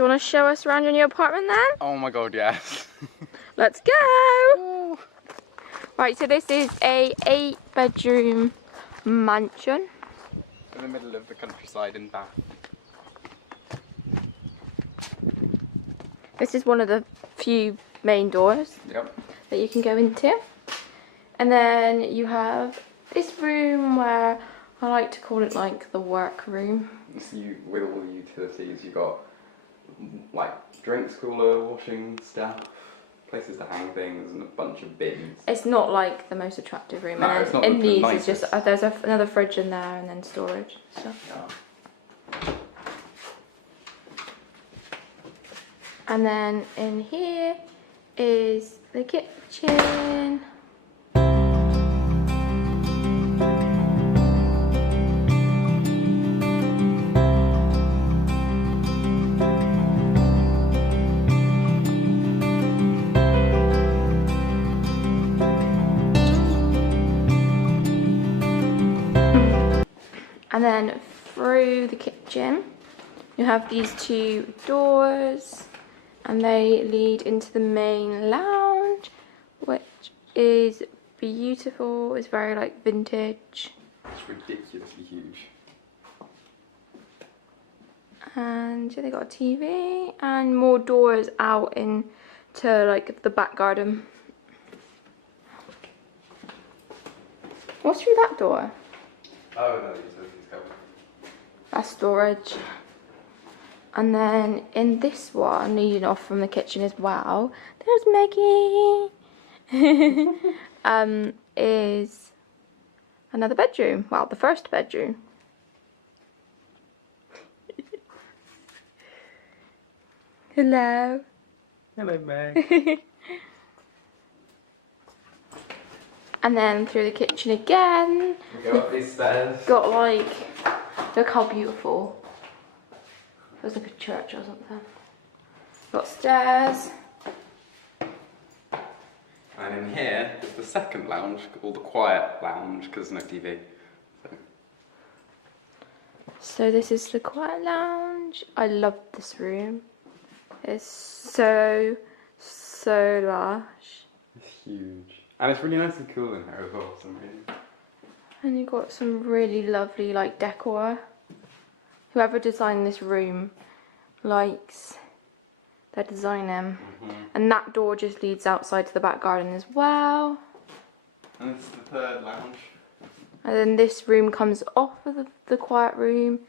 Do you want to show us around your new apartment then? Oh my god, yes. Let's go! Right, so this is a 8-bedroom mansion. In the middle of the countryside in Bath. This is one of the few main doors that you can go into. And then you have this room where I like to call it like the work room. So with all the utilities, you got like drinks cooler, washing stuff, places to hang things, and a bunch of bins. It's not like the most attractive room. No, and it's not in the these, nicest. it's just there's another fridge in there and then storage and stuff. Yeah. And then in here is the kitchen. And then through the kitchen, you have these 2 doors, and they lead into the main lounge, which is beautiful. It's very like vintage. It's ridiculously huge. And yeah, they got a TV and more doors out into like the back garden. What's through that door? Oh no, utilities covered. That's storage. And then in this one, leading off from the kitchen as well, there's Maggie. Is another bedroom. Well, the first bedroom. Hello. Hello, Meg. And then through the kitchen again. We go up these stairs. Got like, look how beautiful. It was like a church or something. Got stairs. And in here is the second lounge, called the quiet lounge, because there's no TV. So this is the quiet lounge. I love this room. It's so lush. It's huge. And it's really nice and cool in here as well for some reason. And you've got some really lovely like decor. Whoever designed this room likes their designing. And that door just leads outside to the back garden as well. And this is the third lounge. And then this room comes off of the quiet room.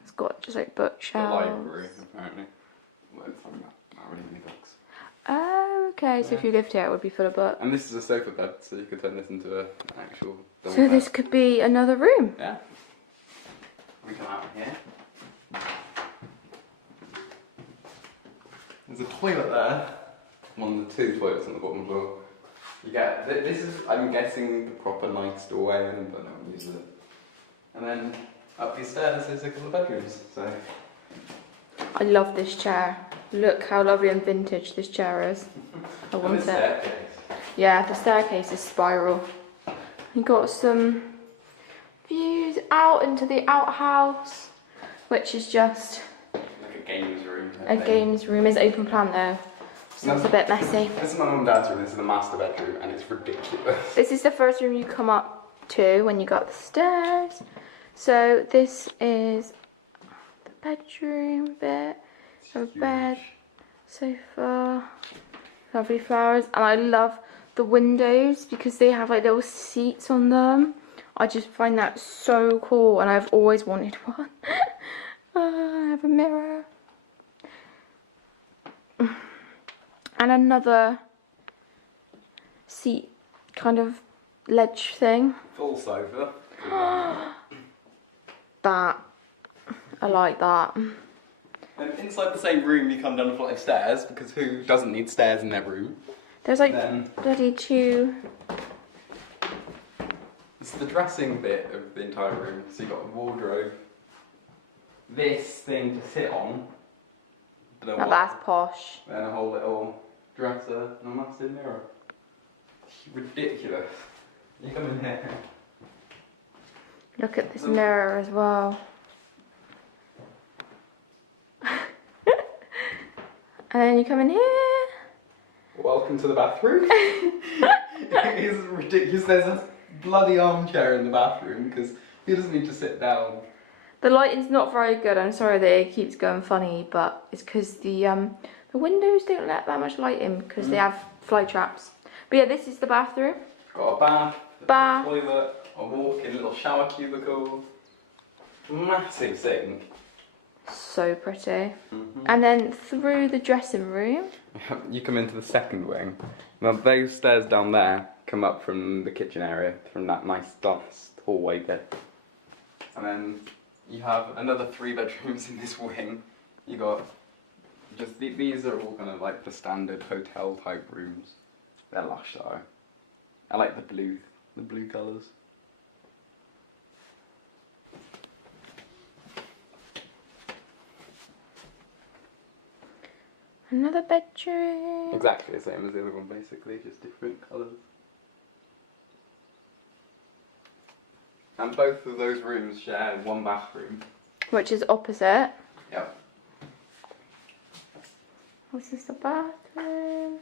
It's got just like The bookshelves. library, apparently. Well, it's not really many books. Oh, okay. So if you lived here, it would be full of books. And this is a sofa bed, so you could turn this into an actual double So bed. this could be another room. Yeah. We come out here. There's a toilet there. One of the 2 toilets on the bottom floor. You get, this is, I'm guessing, the proper nice doorway, but no one uses it. And then up these stairs there's a couple of bedrooms, so. I love this chair. Look how lovely and vintage this chair is. I And want this it. staircase. Yeah, the staircase is spiral. You got some views out into the outhouse, which is just Like a games room. a games room. It's open plan though, so it's a bit messy. This is my mum and dad's room, this is the master bedroom, and it's ridiculous. This is the first room you come up to when you got the stairs. So this is the bedroom bit. A bed, sofa, lovely flowers, and I love the windows because they have like little seats on them. I just find that so cool, and I've always wanted one. I have a mirror and another seat kind of ledge thing. Full sofa. That I like that. And inside the same room you come down a flight of stairs, because who doesn't need stairs in their room? There's like Then bloody 2. this is the dressing bit of the entire room. So you've got a wardrobe, this thing to sit on, Now that's posh. then a whole little dresser and a massive mirror. Ridiculous. You come in here. Look at this mirror as well. And then you come in here. Welcome to the bathroom. It is ridiculous. There's a bloody armchair in the bathroom because he doesn't need to sit down. The lighting's not very good. I'm sorry that it keeps going funny, but it's because the windows don't let that much light in because they have fly traps. But yeah, this is the bathroom. Got a bath, Bath. a toilet, a walk-in little shower cubicle, massive sink. So pretty. And then through the dressing room. You come into the second wing. Now those stairs down there come up from the kitchen area, from that nice glass hallway bit. And then you have another 3 bedrooms in this wing. You got just these are all kind of like the standard hotel type rooms. They're lush though. I like the blue colours. Another bedroom. Exactly the same as the other one, basically, just different colours. And both of those rooms share one bathroom. Which is opposite. Yep. This is the bathroom.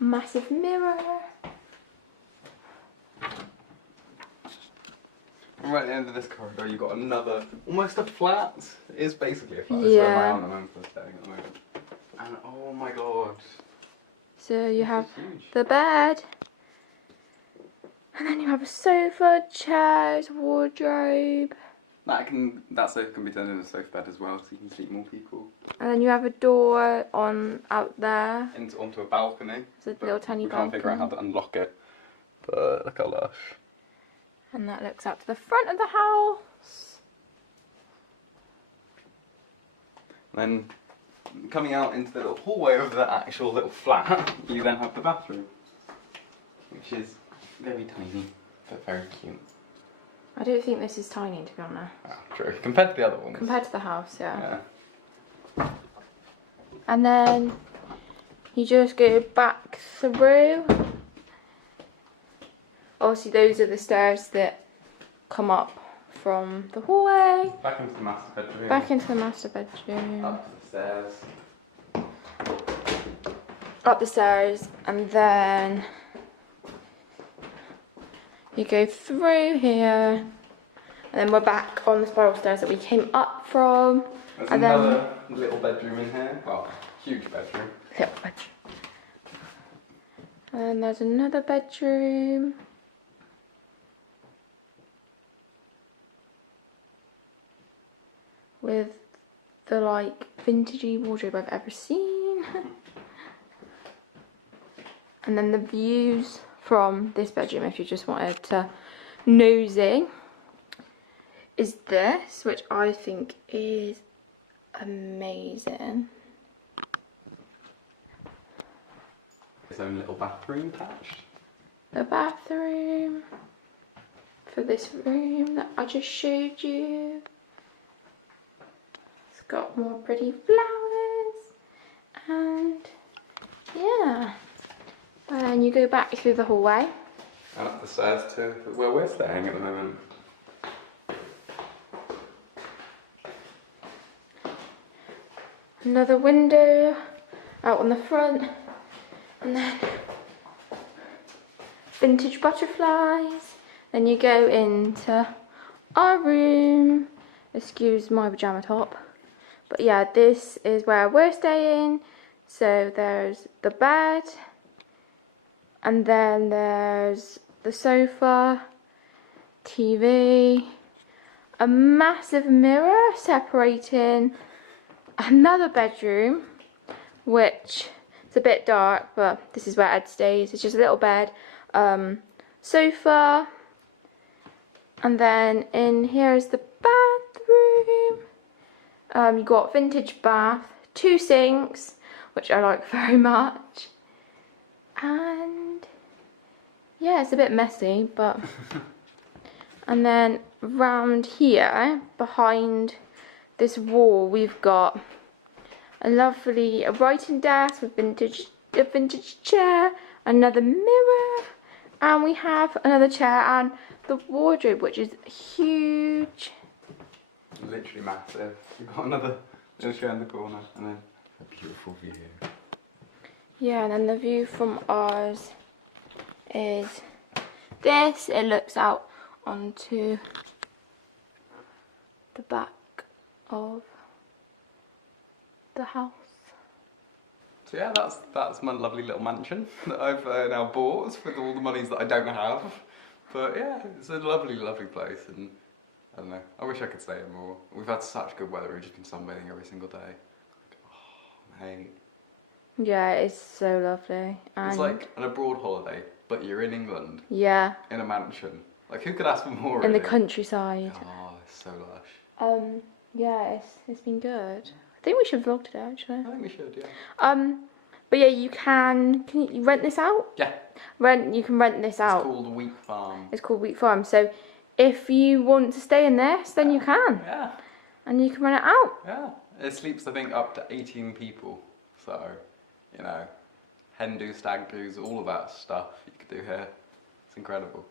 Massive mirror. And right at the end of this corridor, you've got another, almost a flat. It is basically a flat. Yeah. It's where my aunt and uncle are staying at the moment. And oh my god. So you have This is huge. the bed. And then you have a sofa, chairs, wardrobe. That sofa can be turned into a sofa bed as well, so you can seat more people. And then you have a door out there. Onto a balcony. It's a little tiny we can't balcony. figure out how to unlock it. But look how lush. And that looks out to the front of the house. Then coming out into the little hallway of the actual little flat, you then have the bathroom, which is very tiny but very cute. I don't think this is tiny, to be honest. Ah, true. Compared to the other ones. Compared to the house, yeah. Yeah. And then you just go back through. Obviously those are the stairs that come up from the hallway. Back into the master bedroom. Back into the master bedroom. Up the stairs. Up the stairs, and then you go through here, and then we're back on the spiral stairs that we came up from. There's and another little bedroom in here. Well, huge bedroom. Little bedroom. And then there's another bedroom. With the like vintagey wardrobe I've ever seen. And then the views from this bedroom, if you just wanted to nosy, is this, which I think is amazing. Its own little bathroom attached. The bathroom for this room that I just showed you. It's got more pretty flowers, and yeah. And then you go back through the hallway. And up the stairs to where we're staying at the moment. Another window out on the front, and then vintage butterflies. Then you go into our room. Excuse my pajama top. But yeah, this is where we're staying. So there's the bed, and then there's the sofa, TV, a massive mirror separating another bedroom, which is a bit dark, but this is where Ed stays. It's just a little bed, sofa, and then in here is the bathroom. You got vintage bath, 2 sinks, which I like very much, and yeah, it's a bit messy, but and then round here behind this wall we've got a lovely writing desk with a vintage chair, another mirror, and we have another chair and the wardrobe, which is huge. literally massive. You've got another little show in the corner, and then a beautiful view. Yeah, and then the view from ours is this. It looks out onto the back of the house. So yeah, that's my lovely little mansion that I've now bought with all the monies that I don't have. But yeah, it's a lovely, lovely place, and I don't know, I wish I could stay here more. We've had such good weather, we've just been sunbathing every single day. Oh, mate. Yeah, it's so lovely. And It's like an abroad holiday, but you're in England. Yeah. In a mansion. Like, who could ask for more, In really? the countryside. Oh, it's so lush. Yeah, it's been good. I think we should vlog today, actually. I think we should, yeah. But yeah, you can you rent this out? Yeah. You can rent this out. It's called Wheat Farm. It's called Wheat Farm. So if you want to stay in this, then you can. Yeah. And you can rent it out. Yeah. It sleeps, I think, up to 18 people. So, you know, hen do, stag do's, all of that stuff you could do here. It's incredible.